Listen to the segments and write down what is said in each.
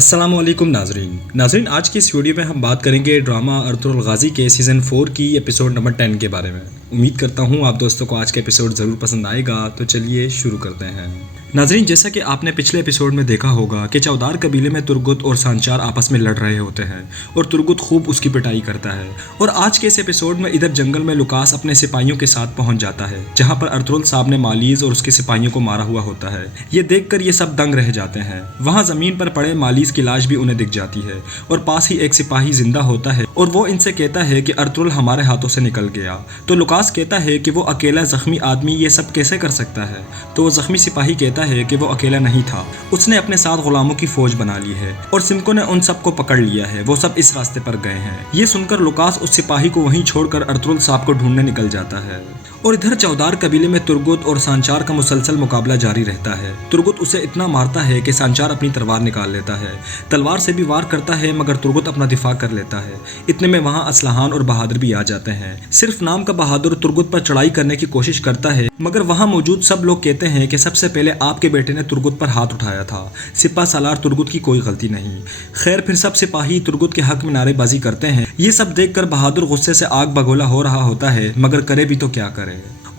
अस्सलाम वालेकुम नाजरीन आज की इस वीडियो में हम बात करेंगे ड्रामा अर्तुगरुल गाजी के सीज़न 4 की एपिसोड नंबर 10 के बारे में। उम्मीद करता हूँ आप दोस्तों को आज का एपिसोड ज़रूर पसंद आएगा। तो चलिए शुरू करते हैं। नाजरीन, जैसा कि आपने पिछले एपिसोड में देखा होगा कि चौदार कबीले में तुर्गुत और सांचार आपस में लड़ रहे होते हैं और तुर्गुत खूब उसकी पिटाई करता है। और आज के इस एपिसोड में इधर जंगल में लुकास अपने सिपाहियों के साथ पहुंच जाता है, जहां पर अर्तुगरुल साहब ने मालीज और उसके सिपाहियों को मारा हुआ होता है। ये देखकर ये सब दंग रह जाते हैं। वहाँ ज़मीन पर पड़े मालीज की लाश भी उन्हें दिख जाती है और पास ही एक सिपाही जिंदा होता है और वो इनसे कहता है कि अर्तुगरुल हमारे हाथों से निकल गया। तो लुकास कहता है कि वो अकेला जख्मी आदमी ये सब कैसे कर सकता है। तो वो जख्मी सिपाही कहता है कि वो अकेला नहीं था, उसने अपने साथ गुलामों की फौज बना ली है और सिमको ने उन सबको पकड़ लिया है, वो सब इस रास्ते पर गए हैं। ये सुनकर लुकास उस सिपाही को वहीं छोड़कर अर्तुगरुल साहब को ढूंढने निकल जाता है। और इधर चौदार कबीले में तुर्गुत और सांचार का मुसलसल मुकाबला जारी रहता है। तुर्गुत उसे इतना मारता है कि सांचार अपनी तलवार निकाल लेता है। तलवार से भी वार करता है मगर तुर्गुत अपना दिफा कर लेता है। इतने में वहाँ असलहान और बहादुर भी आ जाते हैं। सिर्फ नाम का बहादुर तुर्गुत पर चढ़ाई करने की कोशिश करता है मगर वहाँ मौजूद सब लोग कहते हैं कि सबसे पहले आपके बेटे ने तुर्गुत पर हाथ उठाया था, सिपा सालार तुर्गुत की कोई गलती नहीं। खैर फिर सब सिपाही तुर्गुत के हक में नारेबाजी करते हैं। ये सब देखकर बहादुर गुस्से से आग बगोला हो रहा होता है मगर करे भी तो क्या करे।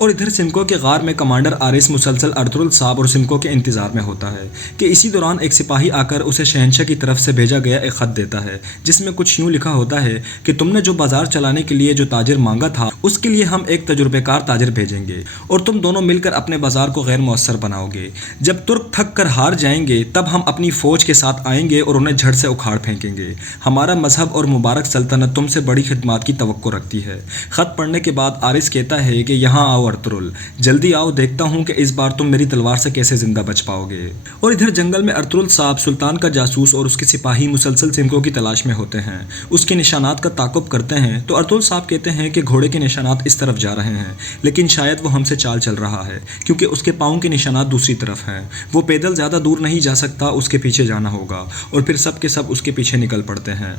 और इधर सिमको के गार में कमांडर आरिस मुसलसल अर्तुगरुल साहब और सिमको के इंतजार में होता है कि इसी दौरान एक सिपाही आकर उसे शहंशाह की तरफ से भेजा गया एक खत देता है, जिसमें कुछ यूँ लिखा होता है कि तुमने जो बाजार चलाने के लिए जो ताजिर मांगा था उसके लिए हम एक तजुर्बेकार ताजिर भेजेंगे और तुम दोनों मिलकर अपने बाजार को गैर मौसर बनाओगे। जब तुर्क थक कर हार जाएंगे तब हम अपनी फौज के साथ आएंगे और उन्हें झड़ से उखाड़ फेंकेंगे। हमारा मजहब और मुबारक सल्तनत तुमसे बड़ी खिदमत की तवक्को रखती है। खत पढ़ने के बाद आरिस कहता है कि यहाँ आओ अर्तुगरुल, जल्दी आओ, देखता हूँ कि इस बार तुम मेरी तलवार से कैसे जिंदा बच पाओगे। और इधर जंगल में अर्तुगरुल साहब सुल्तान का जासूस और उसके सिपाही मुसलसल सिमको की तलाश में होते हैं। उसके निशानात का ताक़ुब करते हैं तो अर्तुगरुल साहब कहते हैं कि घोड़े के निशानात इस तरफ जा रहे हैं, लेकिन शायद वो हमसे चाल चल रहा है क्योंकि उसके पाँव के निशानात दूसरी तरफ हैं। वो पैदल ज़्यादा दूर नहीं जा सकता, उसके पीछे जाना होगा। और फिर सब के सब उसके पीछे निकल पड़ते हैं।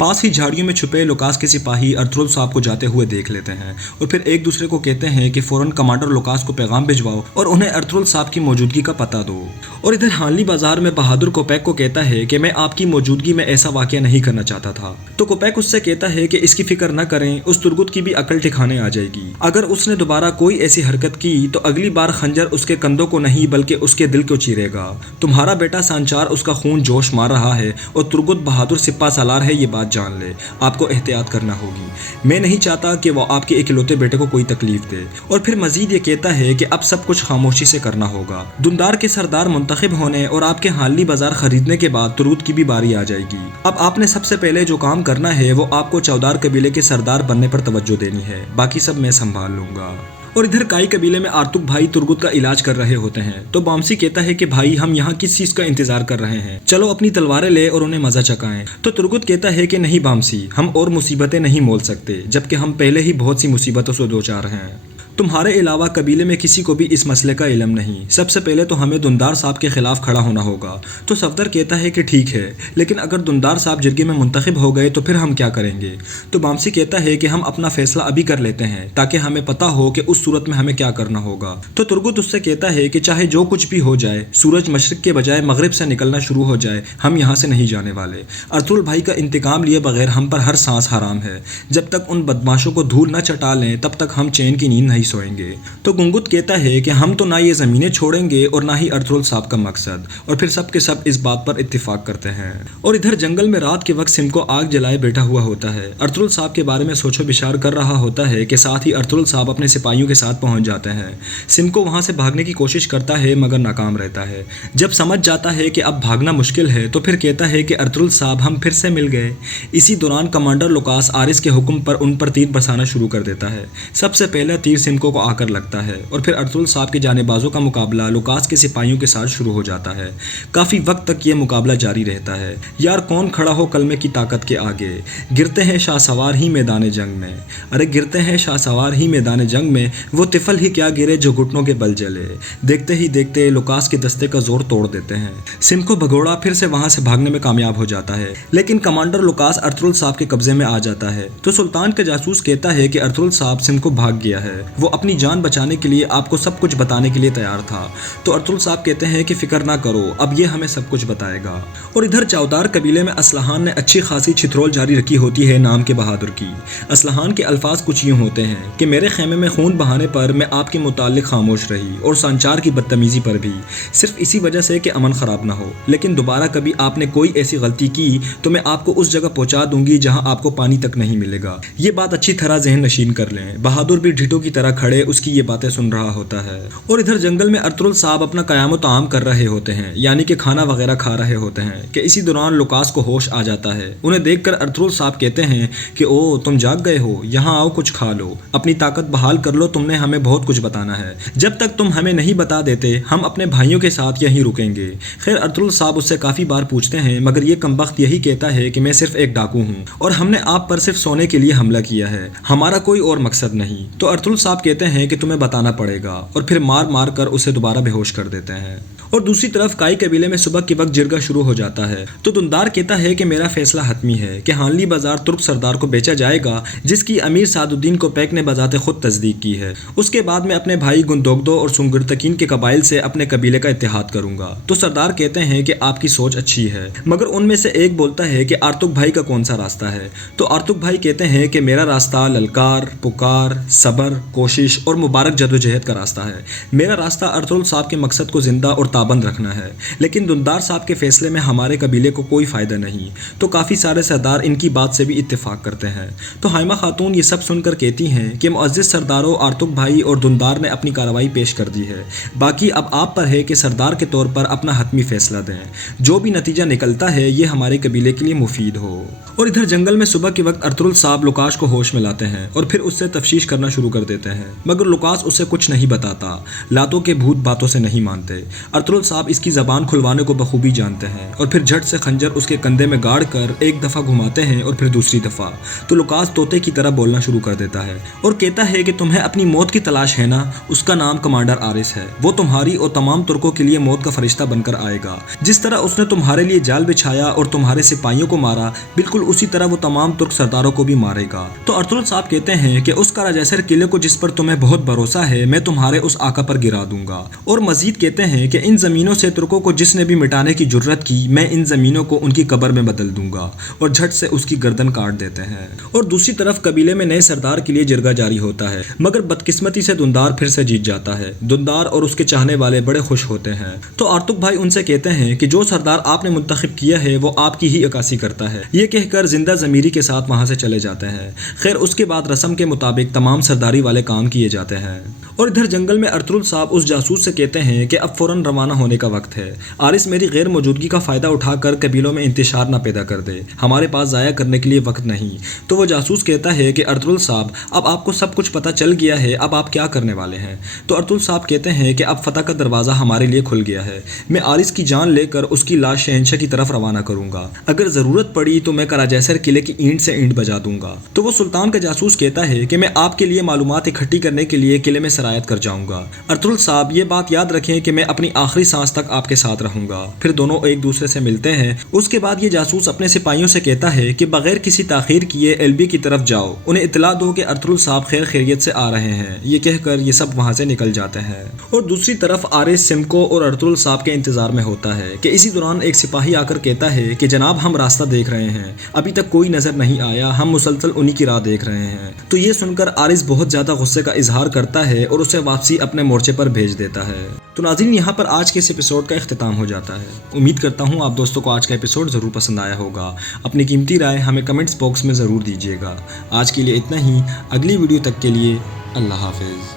पास ही झाड़ियों में छुपे लुकास के सिपाही अर्तुगरुल साहब को जाते हुए देख लेते हैं और फिर एक दूसरे को कहते हैं कि फ़ौरन कमांडर लुकास को पैगाम भिजवाओ और उन्हें अर्तुगरुल साहब की मौजूदगी का पता दो। और इधर हानली बाजार में बहादुर कोपैक को कहता है कि मैं आपकी मौजूदगी में ऐसा वाकया नहीं करना चाहता था। तो कोपैक उससे कहता है कि इसकी फिक्र न करें, उस तुर्गुत की भी अकल ठिकाने आ जाएगी। अगर उसने दोबारा कोई ऐसी हरकत की तो अगली बार खंजर उसके कंधों को नहीं बल्कि उसके दिल को चीरेगा। तुम्हारा बेटा सांचार उसका खून जोश मार रहा है और तुर्गुत बहादुर सिपा सालार है, ये बात जान ले। आपको एहतियात करना होगी। मैं नहीं चाहता कि वो आपके इकलौते बेटे को कोई तकलीफ दे। और फिर मजीद ये कहता है कि अब सब कुछ खामोशी से करना होगा। दुंदार के सरदार मुंतखब होने और आपके हानली बाजार खरीदने के बाद तुर्गुत की भी बारी आ जाएगी। अब आपने सबसे पहले जो काम करना है वो आपको चौदार कबीले के सरदार बनने पर तवज्जो देनी है, बाकी सब मैं संभाल लूंगा। और इधर काई कबीले में आर्तुक भाई तुर्गुत का इलाज कर रहे होते हैं। तो बामसी कहता है कि भाई हम यहाँ किस चीज का इंतजार कर रहे हैं, चलो अपनी तलवारें ले और उन्हें मजा चकाएं। तो तुर्गुत कहता है कि नहीं बामसी, हम और मुसीबतें नहीं मोल सकते, जबकि हम पहले ही बहुत सी मुसीबतों से दो चार हैं। तुम्हारे अलावा कबीले में किसी को भी इस मसले का इल्म नहीं। सबसे पहले तो हमें दुंदार साहब के खिलाफ खड़ा होना होगा। तो सफदर कहता है कि ठीक है, लेकिन अगर दुंदार साहब जिरगे में मुंतखब हो गए तो फिर हम क्या करेंगे। तो बामसी कहता है कि हम अपना फैसला अभी कर लेते हैं ताकि हमें पता हो कि उस सूरत में हमें क्या करना होगा। तो तुर्गुत उससे कहता है कि चाहे जो कुछ भी हो जाए, सूरज मशरिक के बजाय मगरिब से निकलना शुरू हो जाए, हम यहाँ से नहीं जाने वाले। अर्तुगरुल भाई का इंतकाम लिए बगैर हम पर हर सांस हराम है। जब तक उन बदमाशों को धूल न चटा लें तब तक हम चैन की नींद नहीं सोएंगे। तो गुंगुत कहता है कि हम तो ना ये ज़मीनें छोड़ेंगे और ना ही अर्तुगरुल साहब का मकसद। और फिर सब के सब इस बात पर इत्तिफाक करते हैं। और इधर जंगल में रात के वक्त सिमको आग जलाए बैठा हुआ होता है। अर्तुगरुल साहब के बारे में सोचो विचार कर रहा होता है कि साथ ही अर्तुगरुल साहब अपने सिपाहियों के साथ पहुंच जाते हैं। सिमको वहां से भागने की कोशिश करता है मगर नाकाम रहता है। जब समझ जाता है कि अब भागना मुश्किल है तो फिर कहता है कि अर्तुगरुल साहब हम फिर से मिल गए। इसी दौरान कमांडर लुकास आरिस के हुक्म पर उन पर तीर बरसाना शुरू कर देता है। सबसे पहला तीर सिमको को आकर लगता है और फिर अर्तुगरुल साहब के जानेबाजों का मुकाबला लुकास के सिपाहियों के साथ शुरू हो जाता है। काफ़ी वक्त तक ये मुकाबला जारी रहता है। यार कौन खड़ा हो कलमे की ताकत के आगे, गिरते हैं शाह सवार ही मैदान जंग में। अरे गिरते हैं शाह सवार ही मैदान जंग में, वो तिफल ही क्या गिरे जो घुटनों के बल जले। देखते ही देखते लुकास के दस्ते का जोर तोड़ देते हैं। सिमको भगोड़ा फिर से वहां से भागने में कामयाब हो जाता है, लेकिन कमांडर लुकास अर्तुगरुल साहब के कब्जे में आ जाता है। तो सुल्तान का जासूस कहता है कि अर्तुगरुल साहब सिमको भाग गया है। وہ اپنی جان بچانے کے لیے آپ کو سب کچھ بتانے کے لیے تیار تھا۔ تو ارطغرل صاحب کہتے ہیں کہ فکر نہ کرو، اب یہ ہمیں سب کچھ بتائے گا۔ اور ادھر چاودار قبیلے میں اسلحان نے اچھی خاصی چھترول جاری رکھی ہوتی ہے نام کے بہادر کی۔ اسلحان کے الفاظ کچھ یوں ہوتے ہیں کہ میرے خیمے میں خون بہانے پر میں آپ کے متعلق خاموش رہی، اور سانچار کی بدتمیزی پر بھی، صرف اسی وجہ سے کہ امن خراب نہ ہو، لیکن دوبارہ کبھی آپ نے کوئی ایسی غلطی کی تو میں آپ کو اس جگہ پہنچا دوں گی جہاں آپ کو پانی تک نہیں ملے گا۔ یہ بات اچھی طرح ذہن نشین کر لیں۔ بہادر بھی ڈھیٹوں کی طرح کھڑے اس کی یہ باتیں سن رہا ہوتا ہے۔ اور ادھر جنگل میں ارطغرل صاحب اپنا قیام و طعام کر رہے ہوتے ہیں، یعنی کہ کھانا وغیرہ کھا رہے ہوتے ہیں کہ اسی دوران لوکاس کو ہوش آ جاتا ہے۔ انہیں دیکھ کر ارطغرل صاحب کہتے ہیں کہ او تم جاگ گئے ہو، یہاں آؤ کچھ کھا لو، اپنی طاقت بحال کر لو، تم نے ہمیں بہت کچھ بتانا ہے، جب تک تم ہمیں نہیں بتا دیتے ہم اپنے بھائیوں کے ساتھ یہیں رکیں گے۔ خیر ارطغرل صاحب اس سے کافی بار پوچھتے ہیں، مگر یہ کمبخت یہی کہتا ہے کہ میں صرف ایک ڈاکو ہوں اور ہم نے آپ پر صرف سونے کے لیے حملہ کیا ہے، ہمارا کوئی اور مقصد نہیں۔ تو ارطغرل صاحب کہتے ہیں کہ تمہیں بتانا پڑے گا، اور پھر مار مار کر اسے دوبارہ بے ہوش کر دیتے ہیں۔ اور دوسری طرف کائی قبیلے میں صبح کے وقت جرگہ شروع ہو جاتا ہے تو دندار کہتا ہے کہ میرا فیصلہ حتمی ہے کہ ہانلی بازار ترک سردار کو بیچا جائے گا، جس کی امیر سعد الدین کوپیک نے بذات خود تصدیق کی ہے۔ اس کے بعد میں اپنے بھائی گندوگدو اور سنگرتکین کے قبائل سے اپنے قبیلے کا اتحاد کروں گا۔ تو سردار کہتے ہیں کہ آپ کی سوچ اچھی ہے، مگر ان میں سے ایک بولتا ہے کہ آرتک بھائی کا کون سا راستہ ہے؟ تو آرتک بھائی کہتے ہیں کہ میرا راستہ للکار، پکار، صبر، کوشش اور مبارک جدوجہد کا راستہ ہے۔ میرا راستہ ارطغرل صاحب کے مقصد کو زندہ اور تابند رکھنا ہے، لیکن دندار صاحب کے فیصلے میں ہمارے قبیلے کو کوئی فائدہ نہیں۔ تو کافی سارے سردار ان کی بات سے بھی اتفاق کرتے ہیں۔ تو حائمہ خاتون یہ سب سن کر کہتی ہیں کہ معزز سرداروں، آرتک بھائی اور دندار نے اپنی کارروائی پیش کر دی ہے، باقی اب آپ پر ہے کہ سردار کے طور پر اپنا حتمی فیصلہ دیں، جو بھی نتیجہ نکلتا ہے یہ ہمارے قبیلے کے لیے مفید ہو۔ اور ادھر جنگل میں صبح کے وقت ارطغرل صاحب لوکاش کو ہوش میں لاتے ہیں اور پھر اس سے تفتیش کرنا شروع کر دیتے ہیں، مگر لوکاس اسے کچھ نہیں بتاتا۔ لاتوں کے بھوت باتوں سے نہیں مانتے۔ ارطغرل صاحب اس کی زبان کھلوانے کو بخوبی جانتے ہیں اور پھر جھٹ سے خنجر اس کے کندھے میں گاڑ کر ایک دفعہ گھماتے ہیں اور پھر دوسری دفعہ، تو لوکاس طوطے کی طرح بولنا شروع کر دیتا ہے اور کہتا ہے کہ تمہیں اپنی موت کی تلاش ہے نا، اس کا نام کمانڈر آرس ہے، وہ تمہاری اور تمام ترکوں کے لیے موت کا فرشتہ بن کر آئے گا۔ جس طرح اس نے تمہارے لیے جال بچھایا اور تمہارے سپاہیوں کو مارا، بالکل اسی طرح وہ تمام ترک سرداروں کو بھی مارے گا۔ تو ارطغرل صاحب کہتے ہیں کہ اس قراجیسر قلعے کو جس پر تمہیں بہت بھروسہ ہے میں تمہارے اس آقا پر گرا دوں گا، اور مزید کہتے ہیں کہ ان زمینوں سے ترکوں کو جس نے بھی مٹانے کی جرت کی میں ان زمینوں کو ان کی قبر میں بدل دوں گا، اور جھٹ سے اس کی گردن کاٹ دیتے ہیں۔ اور دوسری طرف قبیلے میں نئے سردار کے لیے جرگہ جاری ہوتا ہے، مگر بدقسمتی سے دندار پھر سے جیت جاتا ہے۔ دندار اور اس کے چاہنے والے بڑے خوش ہوتے ہیں۔ تو آرتک بھائی ان سے کہتے ہیں کہ جو سردار آپ نے منتخب کیا ہے وہ آپ کی ہی عکاسی کرتا ہے، یہ کہہ کر زندہ ضمیری کے ساتھ وہاں سے چلے جاتے ہیں۔ خیر اس کے بعد رسم کے مطابق تمام سرداری والے کام کیے جاتے ہیں۔ اور ادھر جنگل میں ارطغرل صاحب اس جاسوس سے کہتے ہیں کہ اب فوراً روانہ ہونے کا وقت ہے، آرس میری غیر موجودگی کا فائدہ اٹھا کر قبیلوں میں انتشار نہ پیدا کر دے، ہمارے پاس ضائع کرنے کے لیے وقت نہیں۔ تو وہ جاسوس کہتا ہے کہ ارطغرل صاحب اب آپ کو سب کچھ پتہ چل گیا ہے، اب آپ کیا کرنے والے ہیں؟ تو ارطغرل صاحب کہتے ہیں کہ اب فتح کا دروازہ ہمارے لیے کھل گیا ہے، میں آرس کی جان لے کر اس کی لاش شہنشاہ کی طرف روانہ کروں گا، اگر ضرورت پڑی تو میں قراجیسر قلعے کی اینٹ سے اینٹ بجا دوں گا۔ تو وہ سلطان کا جاسوس کہتا ہے کہ میں آپ کے لیے معلومات اکٹھی کرنے کے لیے قلعے میں سرایت کر جاؤں گا۔ ارطغرل صاحب یہ بات یاد رکھیں کہ میں اپنی آخری سانس تک آپ کے ساتھ رہوں گا۔ پھر دونوں ایک دوسرے سے ملتے ہیں۔ اس کے بعد یہ جاسوس اپنے سپاہیوں سے کہتا ہے کہ بغیر کسی تاخیر کیے ایلبی کی طرف جاؤ، انہیں اطلاع دو کہ ارطغرل صاحب خیر خیریت سے آ رہے ہیں۔ یہ کہہ کر یہ سب وہاں سے نکل جاتے ہیں۔ اور دوسری طرف آرس سمکو اور ارطغرل صاحب کے انتظار میں ہوتا ہے کہ اسی دوران ایک سپاہی آ کر کہتا ہے کہ جناب ہم راستہ دیکھ رہے ہیں، ابھی تک کوئی نظر نہیں آیا، ہم مسلسل انہی کی راہ دیکھ رہے ہیں۔ تو یہ سن کر آرس بہت زیادہ غصے کا اظہار کرتا ہے اور اسے واپسی اپنے مورچے پر بھیج دیتا ہے۔ تو ناظرین یہاں پر آج کے اس ایپیسوڈ کا اختتام ہو جاتا ہے۔ امید کرتا ہوں آپ دوستوں کو آج کا ایپیسوڈ ضرور پسند آیا ہوگا۔ اپنی قیمتی رائے ہمیں کمنٹس باکس میں ضرور دیجیے گا۔ آج کے لیے اتنا ہی، اگلی ویڈیو تک کے لیے اللہ حافظ۔